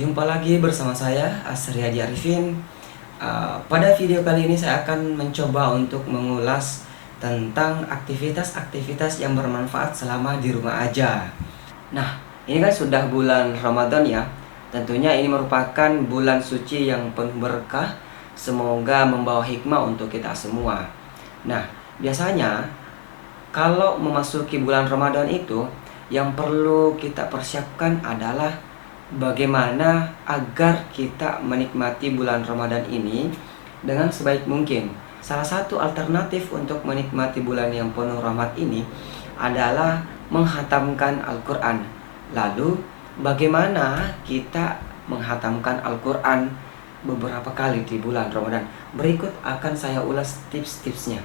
Jumpa lagi bersama saya, Asri Haji Arifin. Pada video kali ini saya akan mencoba untuk mengulas tentang aktivitas-aktivitas yang bermanfaat selama di rumah aja. Nah, ini kan sudah bulan Ramadan ya. Tentunya ini merupakan bulan suci yang penuh berkah. Semoga membawa hikmah untuk kita semua. Nah, biasanya kalau memasuki bulan Ramadan itu, yang perlu kita persiapkan adalah bagaimana agar kita menikmati bulan Ramadan ini dengan sebaik mungkin. Salah satu alternatif untuk menikmati bulan yang penuh rahmat ini adalah menghatamkan Al-Quran. Lalu, bagaimana kita menghatamkan Al-Quran beberapa kali di bulan Ramadan? Berikut akan saya ulas tips-tipsnya.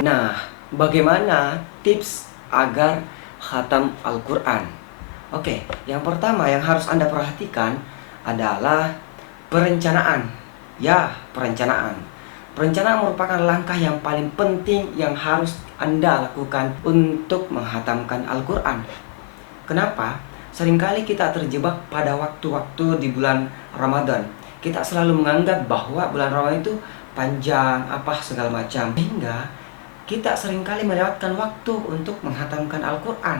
Nah, bagaimana tips agar khatam Al-Quran? Oke, yang pertama yang harus Anda perhatikan adalah perencanaan. Ya, perencanaan. Perencanaan merupakan langkah yang paling penting yang harus Anda lakukan untuk menghatamkan Al-Quran. Kenapa? Seringkali kita terjebak pada waktu-waktu di bulan Ramadan. Kita selalu menganggap bahwa bulan Ramadan itu panjang, apa segala macam. Hingga kita seringkali melewatkan waktu untuk menghatamkan Al-Quran.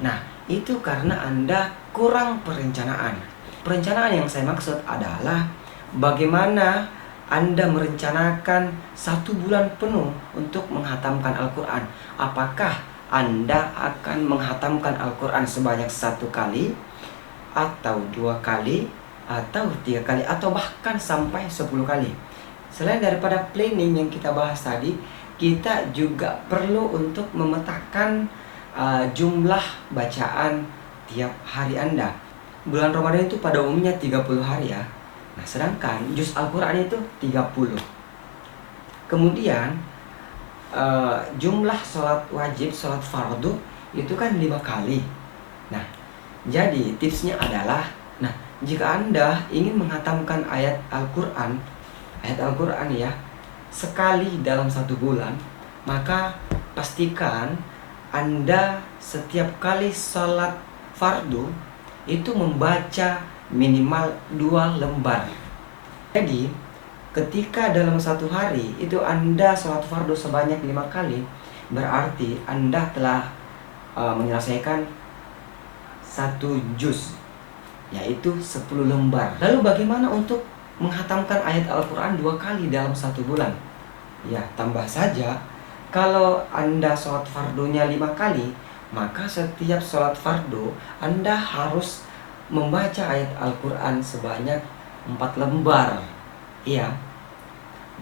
Nah, itu karena Anda kurang perencanaan. Perencanaan yang saya maksud adalah bagaimana Anda merencanakan 1 bulan penuh untuk menghatamkan Al-Quran. Apakah Anda akan menghatamkan Al-Quran sebanyak 1 kali, atau 2 kali, atau 3 kali, atau bahkan sampai 10 kali. Selain daripada planning yang kita bahas tadi, kita juga perlu untuk memetakan jumlah bacaan tiap hari Anda. Bulan Ramadan itu pada umumnya 30 hari ya. Nah, sedangkan juz Al-Quran itu 30. Kemudian jumlah sholat wajib, sholat fardu itu kan 5 kali. Nah, jadi tipsnya adalah, nah, jika Anda ingin menghatamkan ayat Al-Quran ya, sekali dalam 1 bulan, maka pastikan Anda setiap kali sholat fardu itu membaca minimal 2 lembar. Jadi ketika dalam 1 hari itu Anda sholat fardu sebanyak 5 kali, berarti Anda telah menyelesaikan 1 juz, yaitu 10 lembar. Lalu bagaimana untuk menghatamkan ayat Al-Quran 2 kali dalam 1 bulan? Ya, tambah saja, kalau Anda sholat fardunya 5 kali, maka setiap sholat fardu Anda harus membaca ayat Al-Quran sebanyak 4 lembar. Iya,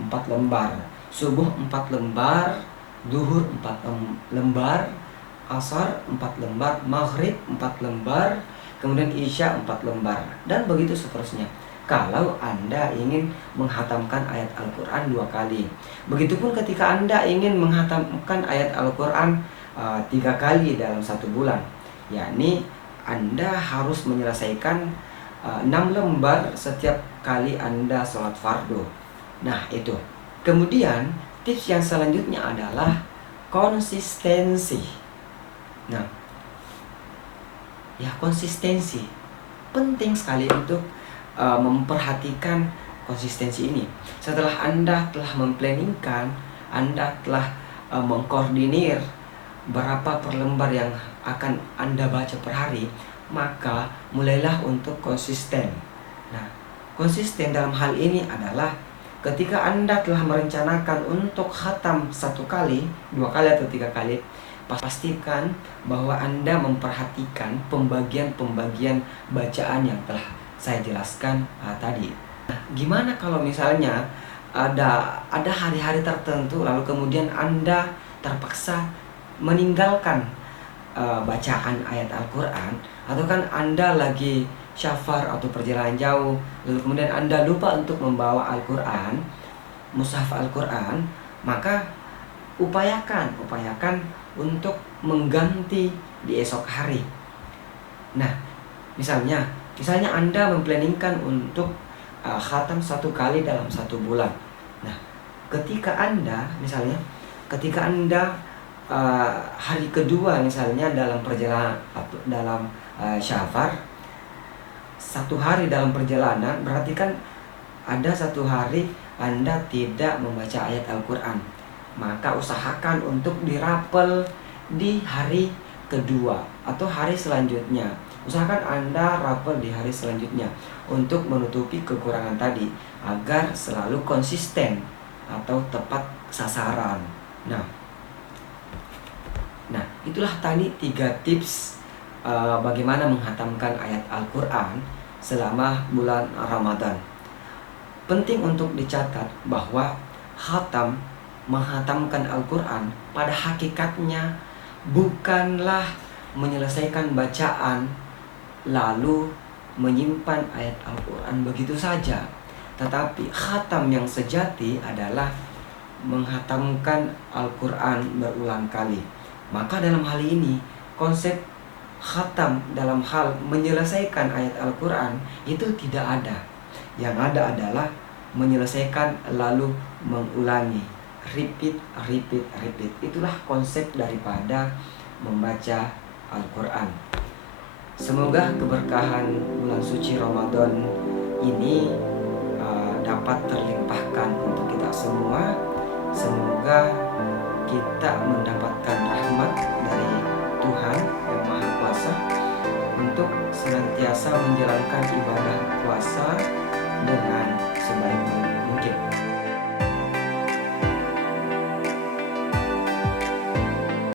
4 lembar. Subuh 4 lembar, duhur 4 lembar, asar 4 lembar, maghrib 4 lembar, kemudian isya 4 lembar, dan begitu seterusnya. Kalau Anda ingin menghatamkan ayat Al-Quran 2 kali. Begitupun ketika Anda ingin menghatamkan ayat Al-Quran 3 kali dalam 1 bulan, yakni Anda harus menyelesaikan 6 lembar setiap kali Anda sholat fardu. Nah, itu. Kemudian tips yang selanjutnya adalah konsistensi. Nah, ya, konsistensi penting sekali untuk memperhatikan konsistensi ini. Setelah Anda telah memplanningkan, Anda telah mengkoordinir berapa per lembar yang akan Anda baca per hari, maka mulailah untuk konsisten. Nah, konsisten dalam hal ini adalah ketika Anda telah merencanakan untuk khatam 1 kali, 2 kali, atau 3 kali, pastikan bahwa Anda memperhatikan pembagian-pembagian bacaan yang telah saya jelaskan tadi. Nah, gimana kalau misalnya ada hari-hari tertentu lalu kemudian Anda terpaksa meninggalkan bacaan ayat Al-Quran, atau kan Anda lagi syafar atau perjalanan jauh, lalu kemudian Anda lupa untuk membawa Al-Quran. mushaf Al-Quran, maka upayakan untuk mengganti di esok hari. Nah, misalnya Anda memplanningkan untuk khatam 1 kali dalam 1 bulan. Nah, ketika Anda hari kedua misalnya dalam perjalanan atau dalam syafar, 1 hari dalam perjalanan, berarti kan ada 1 hari Anda tidak membaca ayat Al-Quran. Maka usahakan untuk dirapel di hari kedua atau hari selanjutnya. Usahakan Anda rapel di hari selanjutnya untuk menutupi kekurangan tadi, agar selalu konsisten atau tepat sasaran. Nah, itulah tadi 3 tips bagaimana menghatamkan ayat Al-Quran selama bulan Ramadan. Penting untuk dicatat bahwa menghatamkan Al-Quran pada hakikatnya bukanlah menyelesaikan bacaan lalu menyimpan ayat Al-Quran begitu saja. Tetapi khatam yang sejati adalah menghatamkan Al-Quran berulang kali. Maka dalam hal ini, konsep khatam dalam hal menyelesaikan ayat Al-Quran itu tidak ada. Yang ada adalah menyelesaikan lalu mengulangi, repeat. Itulah konsep daripada membaca Al-Quran. Semoga keberkahan bulan suci Ramadan ini dapat terlimpahkan untuk kita semua. Semoga kita mendapatkan rahmat dari Tuhan yang Maha Kuasa untuk senantiasa menjalankan ibadah puasa dengan sebaik-baiknya.